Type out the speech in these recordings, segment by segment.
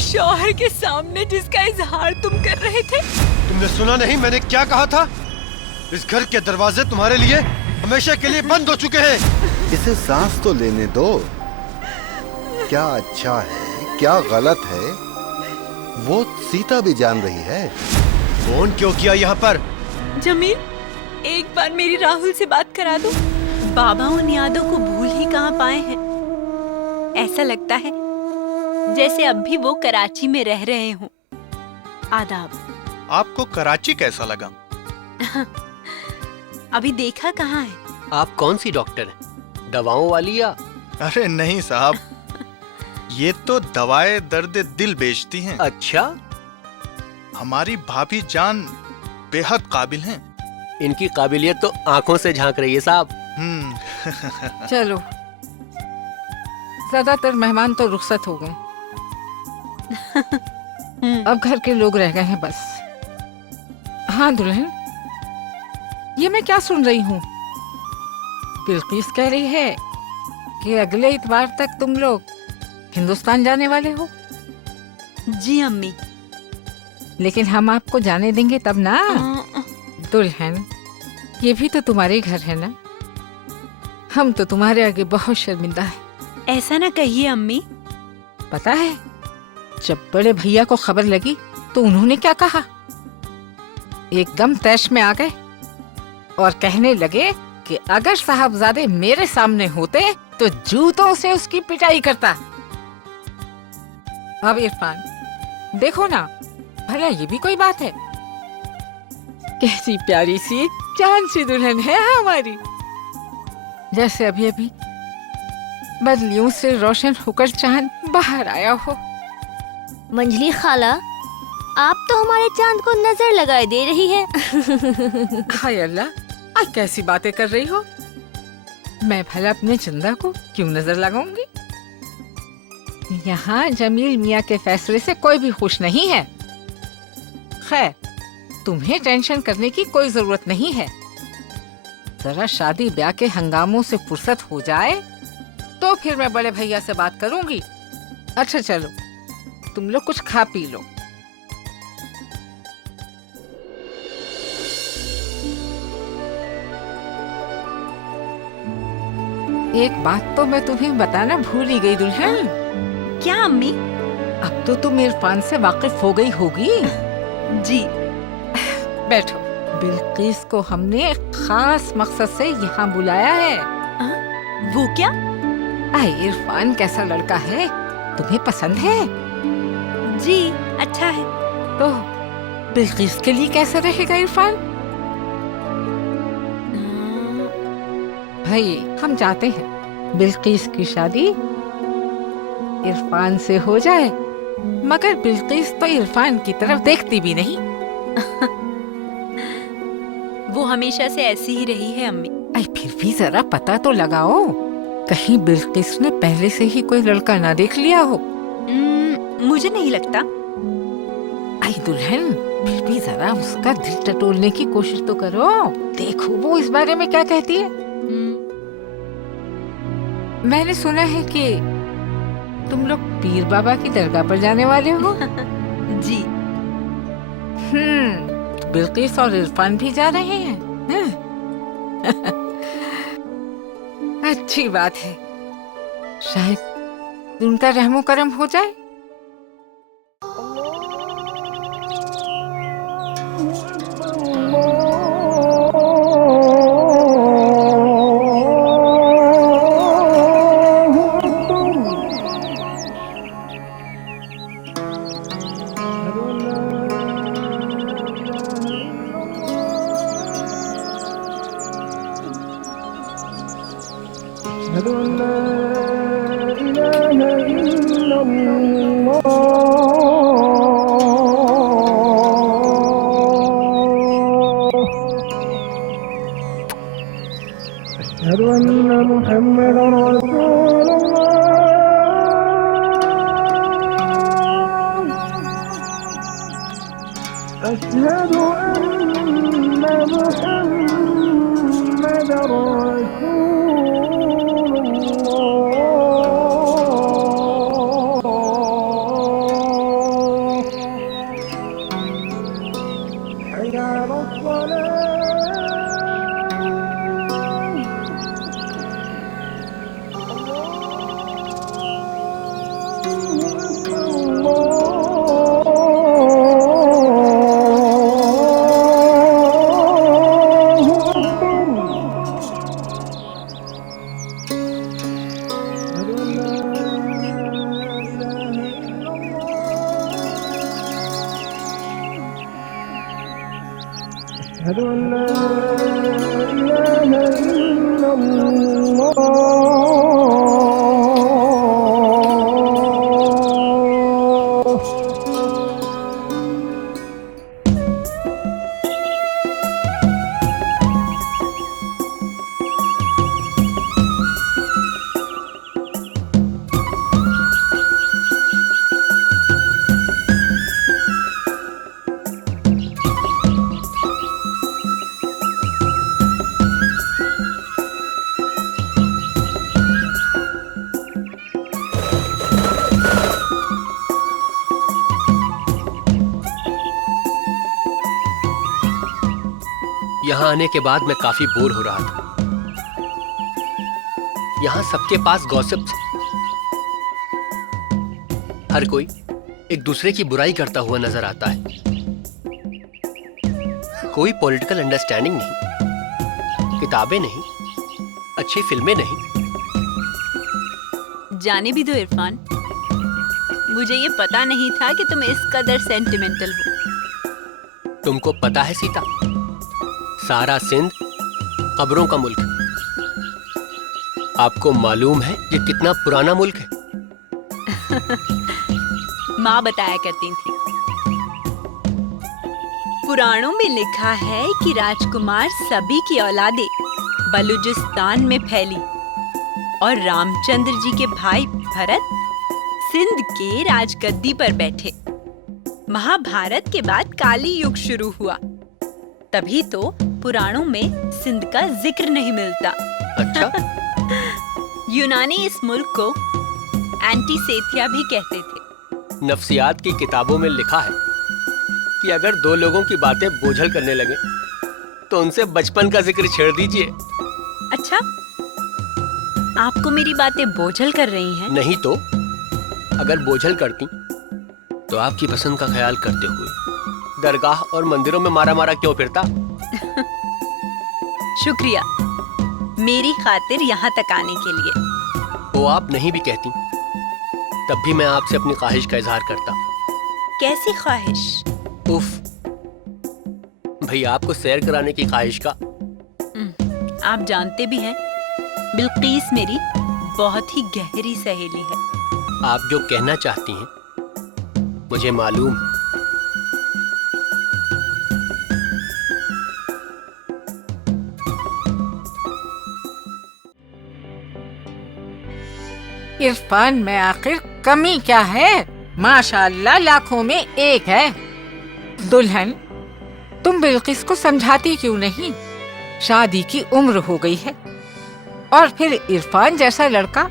शौहर के सामने जिसका इजहार तुम कर रहे थे। तुमने सुना नहीं मैंने क्या कहा था? इस घर के दरवाजे तुम्हारे लिए हमेशा के लिए बंद हो चुके हैं। इसे सांस तो लेने दो। क्या अच्छा है क्या गलत है वो सीता भी जान रही है। फोन क्यों किया यहाँ पर? जमील, एक बार मेरी राहुल से बात करा दो। बाबा उन यादों को भूल ही कहाँ पाए हैं। ऐसा लगता है जैसे अब भी वो कराची में रह रहे हों। आदाब। आपको कराची कैसा लगा? अभी देखा कहाँ है। आप कौन सी डॉक्टर हैं? दवाओं वाली या? अरे नहीं साहब, ये तो दवाएं दर्द दिल बेचती हैं। अच्छा, हमारी भाभी जान बेहद काबिल हैं। इनकी काबिलियत तो आंखों से झांक रही है साहब। चलो, ज्यादातर मेहमान तो रुखसत हो गए। अब घर के लोग रह गए हैं बस। हाँ दुल्हन, ये मैं क्या सुन रही हूँ? बिल्किस कह रही है कि अगले इतवार तक तुम लोग हिंदुस्तान जाने वाले हो। जी अम्मी। लेकिन हम आपको जाने देंगे तब ना। दुल्हन, ये भी तो तुम्हारे घर है ना। हम तो तुम्हारे आगे बहुत शर्मिंदा है। ऐसा ना कहिए अम्मी। पता है, जब बड़े भैया को खबर लगी तो उन्होंने क्या कहा? एकदम तैश में आ गए और कहने लगे कि अगर साहबजादे मेरे सामने होते तो जूतों से उसकी पिटाई करता। अब इरफान, देखो ना, भला ये भी कोई बात है? कैसी प्यारी सी चांद सी दुल्हन है हमारी, जैसे अभी अभी बदलियों से रोशन होकर चांद बाहर आया हो। मंजली खाला, आप तो हमारे चांद को नजर लगाए दे रही है। हाय अल्लाह, आज कैसी बातें कर रही हो? मैं भला अपने चंदा को क्यों नजर लगाऊंगी? यहाँ जमील मियाँ के फैसले से कोई भी खुश नहीं है। खैर, तुम्हें टेंशन करने की कोई जरूरत नहीं है। जरा शादी ब्याह के हंगामों से फुर्सत हो जाए तो फिर मैं बड़े भैया से बात करूंगी। अच्छा चलो, तुम लोग कुछ खा पी लो। एक बात तो मैं तुम्हें बताना भूल ही गई दुल्हन। क्या अम्मी? अब तो तुम इरफान से वाकिफ हो गई होगी। जी। बैठो। बिल्किस को हमने एक खास मकसद से यहाँ बुलाया है। वो क्या? इरफान कैसा लड़का है, तुम्हें पसंद है? जी, अच्छा है। तो बिल्किस के लिए कैसा रहेगा इरफान? भाई, हम चाहते हैं बिल्किस की शादी इरफान से हो जाए, मगर बिल्किस तो इरफान की तरफ देखती भी नहीं। वो हमेशा से ऐसी ही रही है अम्मी। फिर भी जरा पता तो लगाओ, कहीं बिल्किस ने पहले से ही कोई लड़का ना देख लिया हो। मुझे नहीं लगता। दुल्हन, फिर भी जरा उसका दिल टटोलने की कोशिश तो करो। देखो वो इस बारे में क्या कहती है। मैंने सुना है कि तुम लोग पीर बाबा की दरगाह पर जाने वाले हो। जी। बिल्किस और इरफान भी जा रहे हैं। अच्छी बात है, शायद उनका रहमो करम हो जाए। यहाँ आने के बाद मैं काफी बोर हो रहा था। यहाँ सबके पास गॉसिप्स हैं। हर कोई एक दूसरे की बुराई करता हुआ नजर आता है। कोई पॉलिटिकल अंडरस्टैंडिंग नहीं, किताबें नहीं, अच्छी फिल्में नहीं। जाने भी दो इरफान, मुझे ये पता नहीं था कि तुम इस कदर सेंटिमेंटल हो। तुमको पता है सीता, सारा सिंध कब्रों का मुल्क है। आपको मालूम है ये कितना पुराना मुल्क है? माँ बताया करती थी। पुराणों में लिखा है कि राजकुमार सभी की औलादे बलूचिस्तान में फैली और रामचंद्र जी के भाई भरत सिंध के राजगद्दी पर बैठे। महाभारत के बाद काली युग शुरू हुआ, तभी तो पुराणों में सिंध का जिक्र नहीं मिलता। अच्छा। यूनानी इस मुल्क को एंटीसेथिया भी कहते थे। नफ्सियात की किताबों में लिखा है कि अगर दो लोगों की बातें बोझल करने लगे तो उनसे बचपन का जिक्र छेड़ दीजिए। अच्छा, आपको मेरी बातें बोझल कर रही हैं? नहीं तो अगर बोझल करती तो आपकी पसंद का ख्याल करते हुए दरगाह और मंदिरों में मारा मारा क्यों फिरता? शुक्रिया मेरी खातिर यहाँ तक आने के लिए। वो आप नहीं भी कहती तब भी मैं आपसे अपनी ख्वाहिश का इजहार करता। कैसी ख्वाहिश? उफ, भैया आपको सैर कराने की ख्वाहिश का। आप जानते भी हैं बिल्कीस मेरी बहुत ही गहरी सहेली है। आप जो कहना चाहती हैं मुझे मालूम है। इरफान में आखिर कमी क्या है? माशाअल्लाह लाखों में एक है। दुल्हन, तुम बिल्किस को समझाती क्यों नहीं? शादी की उम्र हो गई है और फिर इरफान जैसा लड़का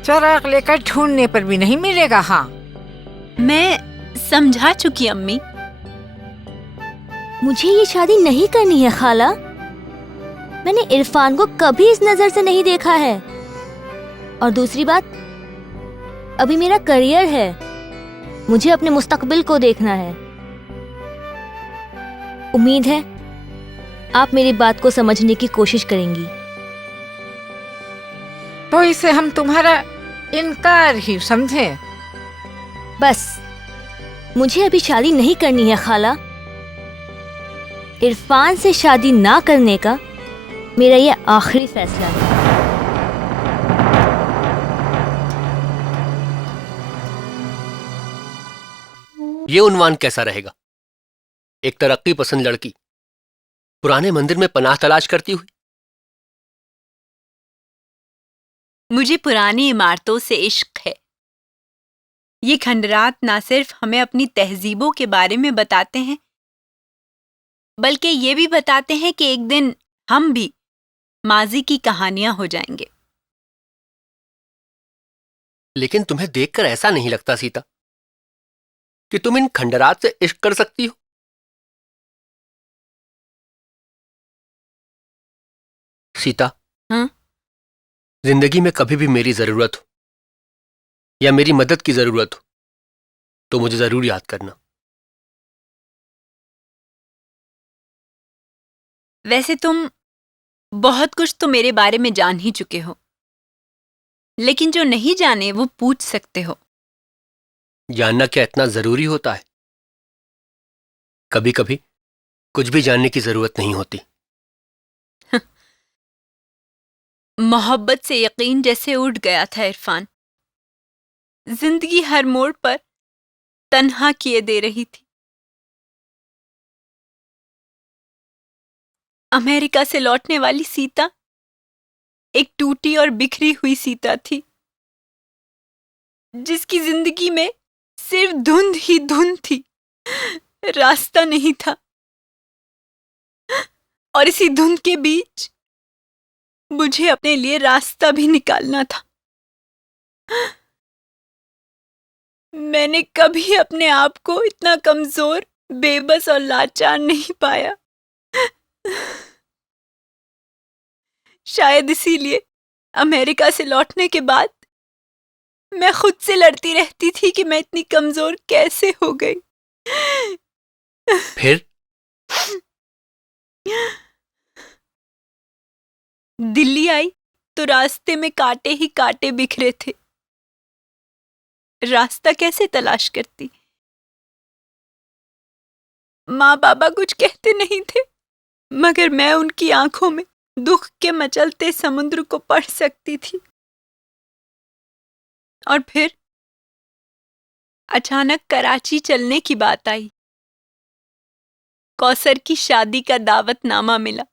चिराग लेकर ढूंढने पर भी नहीं मिलेगा। हाँ, मैं समझा चुकी अम्मी। मुझे ये शादी नहीं करनी है खाला। मैंने इरफान को कभी इस नजर से नहीं देखा है। और दूसरी बात, अभी मेरा करियर है, मुझे अपने मुस्तकबिल को देखना है। उम्मीद है आप मेरी बात को समझने की कोशिश करेंगी। तो इसे हम तुम्हारा इनकार ही समझें। बस, मुझे अभी शादी नहीं करनी है खाला। इरफान से शादी ना करने का मेरा ये आखिरी फैसला है। ये उन्वान कैसा रहेगा? एक तरक्की पसंद लड़की पुराने मंदिर में पनाह तलाश करती हुई। मुझे पुरानी इमारतों से इश्क है। ये खंडरात ना सिर्फ हमें अपनी तहजीबों के बारे में बताते हैं, बल्कि ये भी बताते हैं कि एक दिन हम भी माजी की कहानियां हो जाएंगे। लेकिन तुम्हें देखकर ऐसा नहीं लगता सीता कि तुम इन खंडरात से इश्क कर सकती हो? सीता, हाँ? जिंदगी में कभी भी मेरी जरूरत हो या मेरी मदद की जरूरत हो तो मुझे जरूर याद करना। वैसे तुम बहुत कुछ तो मेरे बारे में जान ही चुके हो, लेकिन जो नहीं जाने वो पूछ सकते हो। जानना क्या इतना जरूरी होता है? कभी कभी कुछ भी जानने की जरूरत नहीं होती। मोहब्बत से यकीन जैसे उड़ गया था इरफान। जिंदगी हर मोड़ पर तन्हा किए दे रही थी। अमेरिका से लौटने वाली सीता एक टूटी और बिखरी हुई सीता थी, जिसकी जिंदगी में सिर्फ धुंध ही धुंध थी, रास्ता नहीं था। और इसी धुंध के बीच मुझे अपने लिए रास्ता भी निकालना था। मैंने कभी अपने आप को इतना कमजोर, बेबस और लाचार नहीं पाया। शायद इसीलिए अमेरिका से लौटने के बाद मैं खुद से लड़ती रहती थी कि मैं इतनी कमजोर कैसे हो गई। फिर दिल्ली आई तो रास्ते में कांटे ही कांटे बिखरे थे। रास्ता कैसे तलाश करती? माँ बाबा कुछ कहते नहीं थे, मगर मैं उनकी आंखों में दुख के मचलते समुद्र को पढ़ सकती थी। और फिर अचानक कराची चलने की बात आई। कौसर की शादी का दावतनामा मिला।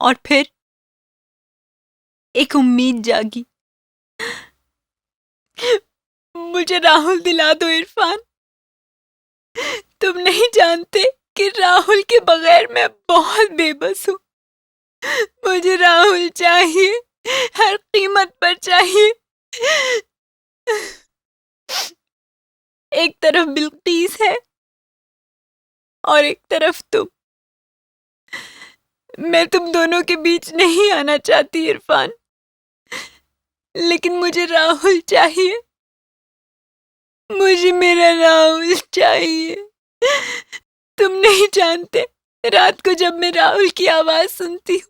और फिर एक उम्मीद जागी। मुझे राहुल दिला दो इरफान। तुम नहीं जानते कि राहुल के बगैर मैं बहुत बेबस हूं। मुझे राहुल चाहिए, हर कीमत पर चाहिए। एक तरफ बिल्कीस है और एक तरफ तुम। मैं तुम दोनों के बीच नहीं आना चाहती इरफान, लेकिन मुझे राहुल चाहिए। मुझे मेरा राहुल चाहिए। तुम नहीं जानते, रात को जब मैं राहुल की आवाज सुनती हूँ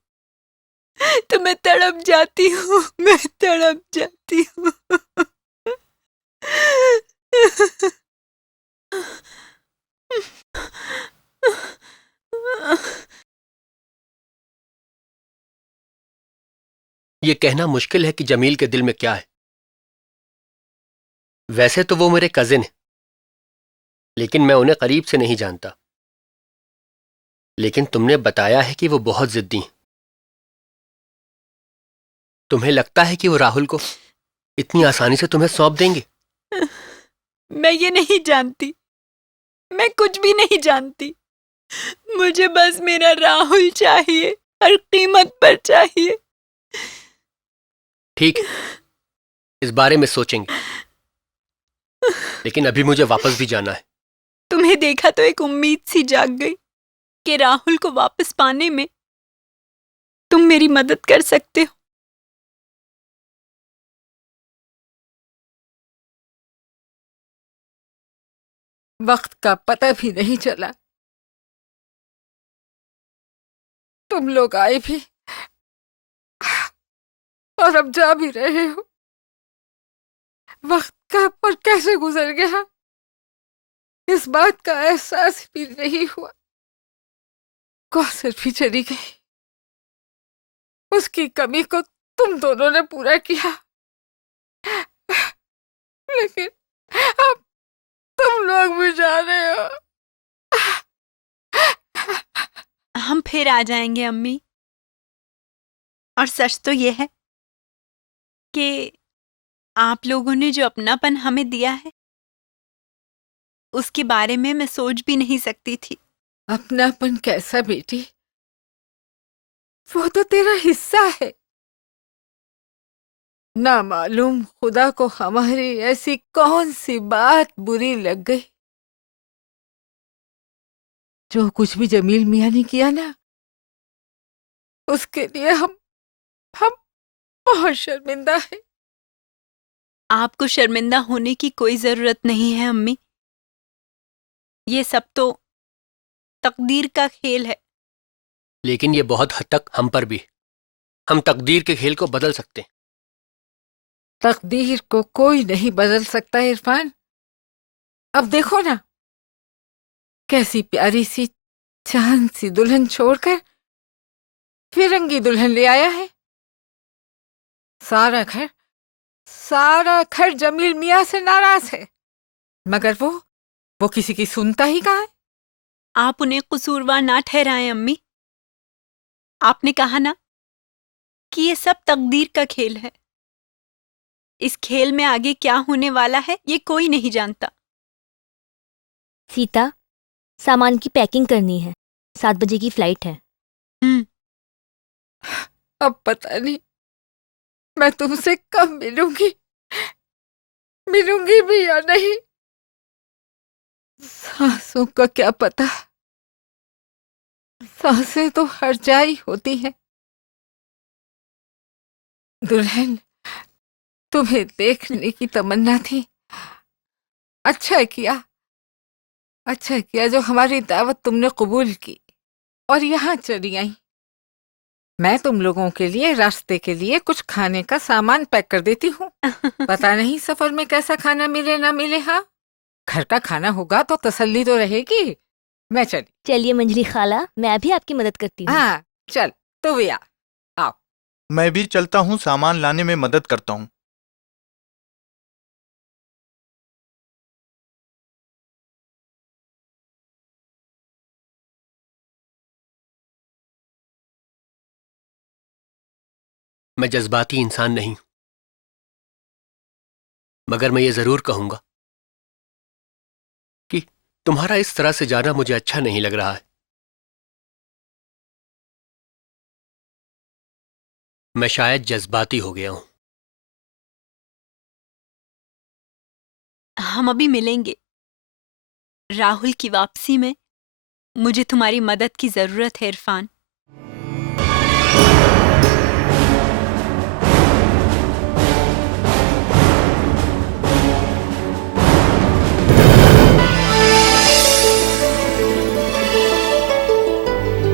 तो मैं तड़प जाती हूँ, मैं तड़प जाती हूँ। ये कहना मुश्किल है कि जमील के दिल में क्या है। वैसे तो वो मेरे कजिन हैं, लेकिन मैं उन्हें करीब से नहीं जानता। लेकिन तुमने बताया है कि वो बहुत जिद्दी हैं। तुम्हें लगता है कि वो राहुल को इतनी आसानी से तुम्हें सौंप देंगे? मैं ये नहीं जानती, मैं कुछ भी नहीं जानती। मुझे बस मेरा राहुल चाहिए, हर कीमत पर चाहिए। ठीक है, इस बारे में सोचेंगे, लेकिन अभी मुझे वापस भी जाना है। तुम्हें देखा तो एक उम्मीद सी जाग गई कि राहुल को वापस पाने में तुम मेरी मदद कर सकते हो। वक्त का पता भी नहीं चला। तुम लोग आए भी और अब जा भी रहे हो। वक्त का पर कैसे गुजर गया, इस बात का एहसास भी नहीं हुआ। कौसर भी चली गई, उसकी कमी को तुम दोनों ने पूरा किया। लेकिन अब तुम लोग भी जा रहे हो। हम फिर आ जाएंगे अम्मी। और सच तो ये है कि आप लोगों ने जो अपनापन हमें दिया है, उसके बारे में मैं सोच भी नहीं सकती थी। अपनापन कैसा बेटी? वो तो तेरा हिस्सा है। ना मालूम खुदा को हमारी ऐसी कौन सी बात बुरी लग गई। जो कुछ भी जमील मियां ने किया ना, उसके लिए हम बहुत शर्मिंदा है। आपको शर्मिंदा होने की कोई जरूरत नहीं है अम्मी। ये सब तो तकदीर का खेल है। लेकिन ये बहुत हद तक हम पर भी है। हम तकदीर के खेल को बदल सकते हैं। तकदीर को कोई नहीं बदल सकता इरफान। अब देखो ना, कैसी प्यारी सी चांद सी दुल्हन छोड़कर फिरंगी दुल्हन ले आया है। सारा घर जमील मियाँ से नाराज है, मगर वो किसी की सुनता ही कहाँ है। आप उन्हें कसूरवार ना ठहराएं अम्मी। आपने कहा ना कि ये सब तकदीर का खेल है। इस खेल में आगे क्या होने वाला है ये कोई नहीं जानता। सीता, सामान की पैकिंग करनी है, 7 बजे की फ्लाइट है। अब पता नहीं मैं तुमसे कब मिलूंगी भी या नहीं। सांसों का क्या पता, सांसें तो हर जाई होती हैं। दुल्हन, तुम्हें देखने की तमन्ना थी। अच्छा किया जो हमारी दावत तुमने कबूल की और यहाँ चली आई। मैं तुम लोगों के लिए रास्ते के लिए कुछ खाने का सामान पैक कर देती हूँ। पता नहीं सफर में कैसा खाना मिले ना मिले। हाँ, घर का खाना होगा तो तसल्ली तो रहेगी। मैं चली। चलिए मंजरी खाला, मैं भी आपकी मदद करती हूँ। हाँ चल, तू भी आओ। मैं भी चलता हूँ, सामान लाने में मदद करता हूँ। मैं जज्बाती इंसान नहीं, मगर मैं ये जरूर कहूंगा कि तुम्हारा इस तरह से जाना मुझे अच्छा नहीं लग रहा है। मैं शायद जज्बाती हो गया हूं। हम अभी मिलेंगे। राहुल की वापसी में मुझे तुम्हारी मदद की जरूरत है इरफान।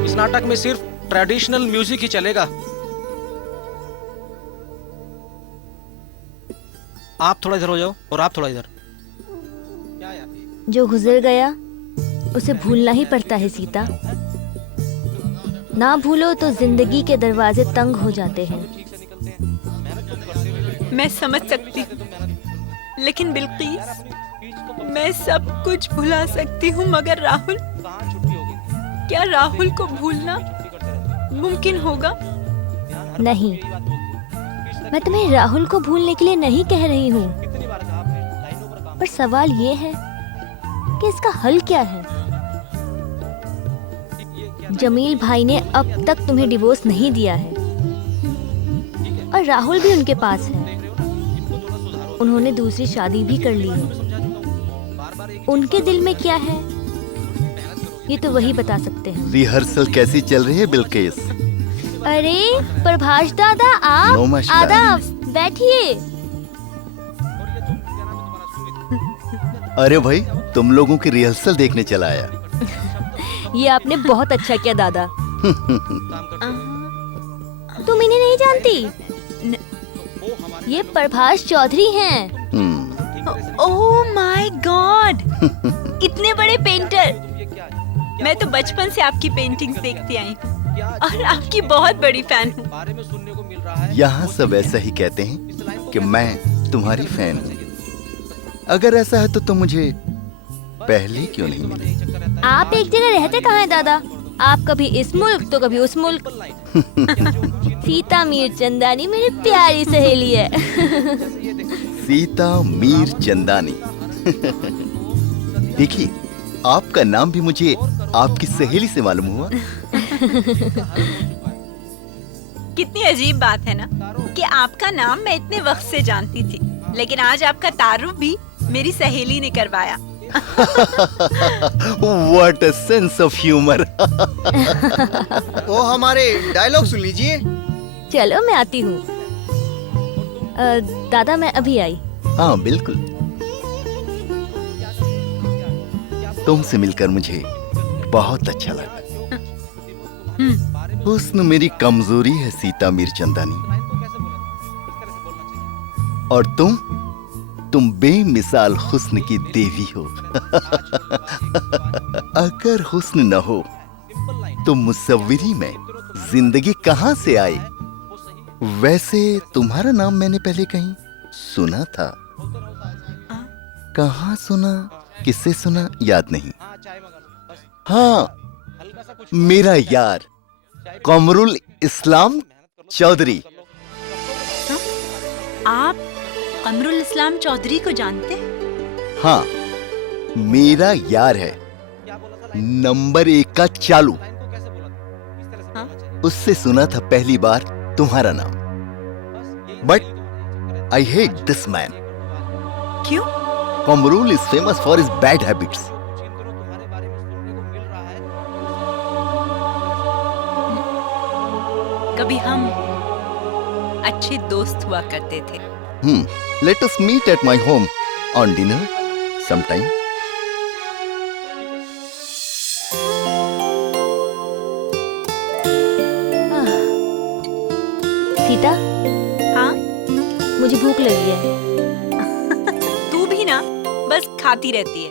इस नाटक में सिर्फ ट्रेडिशनल म्यूजिक ही चलेगा। आप थोड़ा इधर हो जाओ और आप थोड़ा इधर। जो गुजर गया उसे भूलना ही पड़ता है सीता। ना भूलो तो जिंदगी के दरवाजे तंग हो जाते हैं। मैं समझ सकती हूँ, लेकिन बिल्कीस, मैं सब कुछ भुला सकती हूँ, मगर राहुल, क्या राहुल को भूलना मुमकिन होगा? नहीं, मैं तुम्हें राहुल को भूलने के लिए नहीं कह रही हूँ, पर सवाल ये है कि इसका हल क्या है। जमील भाई ने अब तक तुम्हें डिवोर्स नहीं दिया है और राहुल भी उनके पास है। उन्होंने दूसरी शादी भी कर ली है। उनके दिल में क्या है ये तो वही बता सकते हैं। रिहर्सल कैसी चल रही है बिल्किस? अरे प्रभाष दादा, आप नमस्कार। आदाब, बैठिए। अरे भाई, तुम लोगों की रिहर्सल देखने चला आया। ये आपने बहुत अच्छा किया दादा। तुम इन्हें नहीं जानती? ये प्रभाष चौधरी हैं। ओह माय गॉड, इतने बड़े पेंटर। मैं तो बचपन से आपकी पेंटिंग्स देखती आई हूँ और आपकी बहुत बड़ी फैन हूँ। यहाँ सब ऐसा ही कहते हैं कि मैं तुम्हारी फैन हूँ। अगर ऐसा है तो तुम मुझे पहले क्यों नहीं मिले? आप एक जगह रहते कहाँ हैं दादा? आप कभी इस मुल्क तो कभी उस मुल्क। सीता मीर चंदानी मेरी प्यारी सहेली है। सीता मीर चंदानी। देखिए, आपका नाम भी मुझे आपकी सहेली से मालूम हुआ। कितनी अजीब बात है ना कि आपका नाम मैं इतने वक्त से जानती थी, लेकिन आज आपका तारुफ भी मेरी सहेली ने करवाया। What a sense of humor। वो हमारे डायलॉग सुन लीजिए। चलो मैं आती हूँ। दादा मैं अभी आई। हाँ बिल्कुल। तुमसे मिलकर मुझे बहुत अच्छा लगा। हुस्न मेरी कमजोरी है सीता मीर चंदानी, और तुम बेमिसाल हुस्न की देवी हो। अगर हुस्न न हो तो मुसव्विरी में जिंदगी कहां से आए? वैसे तुम्हारा नाम मैंने पहले कहीं सुना था। कहां सुना, किससे सुना याद नहीं। हाँ, मेरा यार कमरुल इस्लाम चौधरी। आप कमरुल इस्लाम चौधरी को जानते हैं? हाँ, मेरा यार है, नंबर 1 का चालू। हाँ? उससे सुना था पहली बार तुम्हारा नाम। But I hate this man. क्यों? Kamrul is famous for his bad habits. कभी हम अच्छे दोस्त हुआ करते थे। Let us meet at my home on dinner sometime. Sita, हाँ? मुझे भूख लगी है। तू भी ना बस खाती रहती है।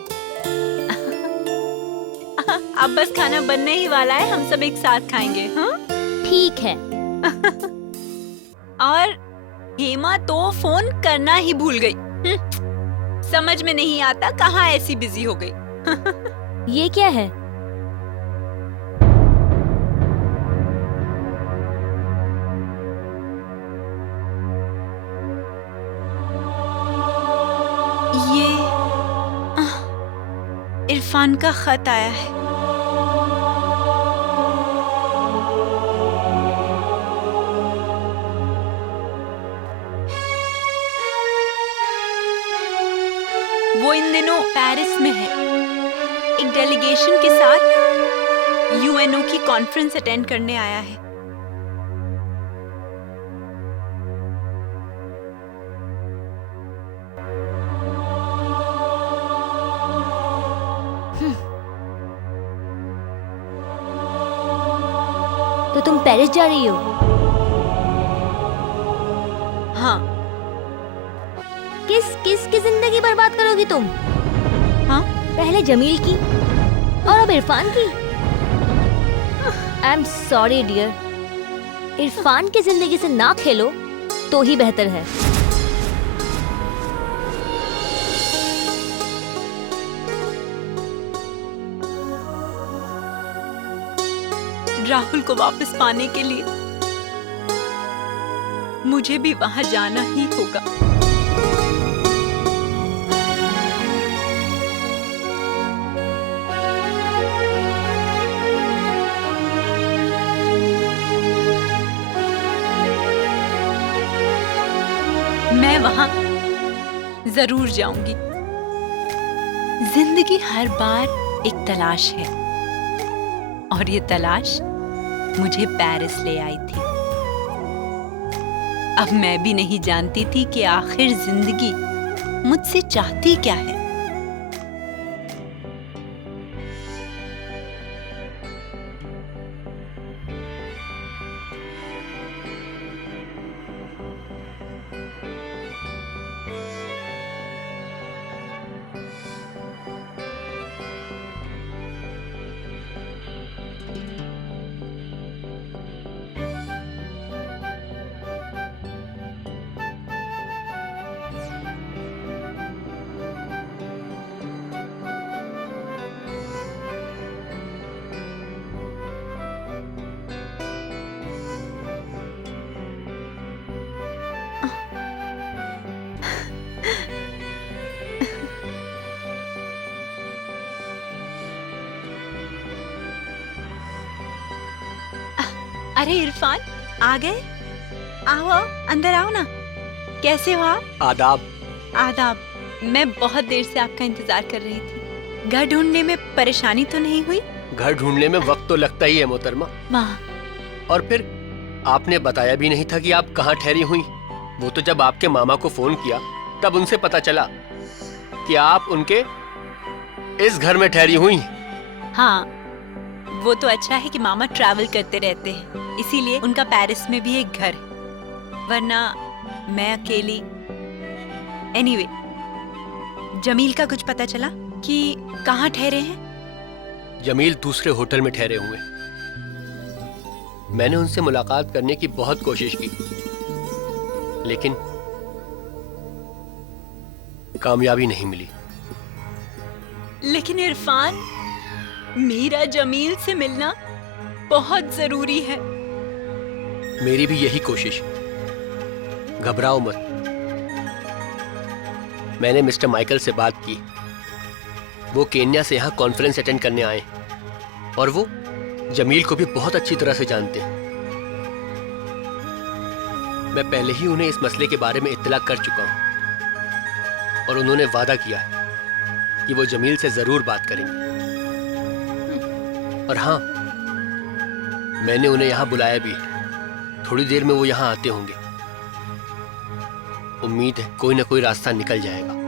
अब बस खाना बनने ही वाला है, हम सब एक साथ खाएंगे। हाँ? ठीक है। और हेमा तो फोन करना ही भूल गई। समझ में नहीं आता कहाँ ऐसी बिजी हो गई। ये क्या है? ये इरफान का खत आया है। वो इन दिनों पेरिस में है, एक डेलीगेशन के साथ यूएनओ की कॉन्फ्रेंस अटेंड करने आया है। तो तुम पेरिस जा रही हो? हाँ। किसकी जिंदगी बर्बाद करोगी तुम? हाँ? पहले जमील की और अब इरफान की। I am sorry dear, Irfan की जिंदगी से ना खेलो तो ही बेहतर है। राहुल को वापस पाने के लिए मुझे भी वहां जाना ही होगा। मैं वहां जरूर जाऊंगी। जिंदगी हर बार एक तलाश है, और ये तलाश मुझे पेरिस ले आई थी। अब मैं भी नहीं जानती थी कि आखिर जिंदगी मुझसे चाहती क्या है। अरे इरफान, आ गए? आओ आओ, अंदर आओ ना। कैसे हो आप? आदाब। आदाब। मैं बहुत देर से आपका इंतजार कर रही थी। घर ढूंढने में परेशानी तो नहीं हुई? घर ढूंढने में वक्त तो लगता ही है मोहतरमा। वाह। और फिर आपने बताया भी नहीं था कि आप कहाँ ठहरी हुई। वो तो जब आपके मामा को फोन किया तब उनसे पता चला कि आप उनके इस घर में ठहरी हुई। हाँ, वो तो अच्छा है कि मामा ट्रैवल करते रहते हैं, इसीलिए उनका पेरिस में भी एक घर है, वरना मैं अकेली। एनीवे, जमील का कुछ पता चला कि कहाँ ठहरे हैं? जमील दूसरे होटल में ठहरे हुए। मैंने उनसे मुलाकात करने की बहुत कोशिश की, लेकिन कामयाबी नहीं मिली। लेकिन इरफान, मेरा जमील से मिलना बहुत जरूरी है। मेरी भी यही कोशिश। घबराओ मत। मैंने मिस्टर माइकल से बात की। वो केन्या से यहाँ कॉन्फ्रेंस अटेंड करने आए और वो जमील को भी बहुत अच्छी तरह से जानते हैं। मैं पहले ही उन्हें इस मसले के बारे में इत्तला कर चुका हूं और उन्होंने वादा किया है कि वो जमील से जरूर बात करेंगे। और हाँ, मैंने उन्हें यहाँ बुलाया भी है। थोड़ी देर में वो यहाँ आते होंगे। उम्मीद है कोई ना कोई रास्ता निकल जाएगा।